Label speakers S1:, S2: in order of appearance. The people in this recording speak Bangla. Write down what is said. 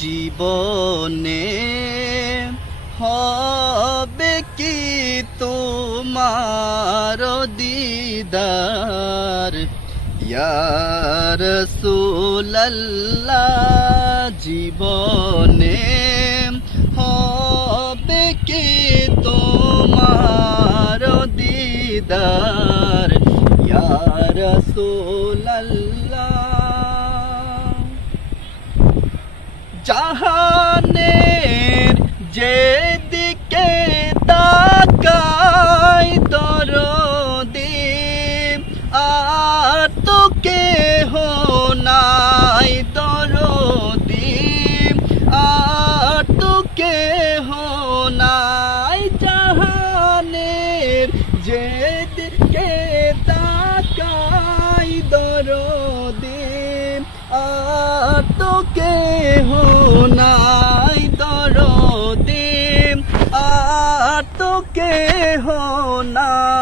S1: জীবনে হবে কি তোমার দিদার? ইয়ার সুল্লাহ জীবনে হবে কি তোমার দিদার? ইয়ার সুল্লাহ জাহানের যেদিকে তাকাই দরদি, আর তো কেহ নাই দরদি, আর তো কেহ নাই জাহানের যেদিকে তাকাই কেহ নাই দরদে আর তো কেহ না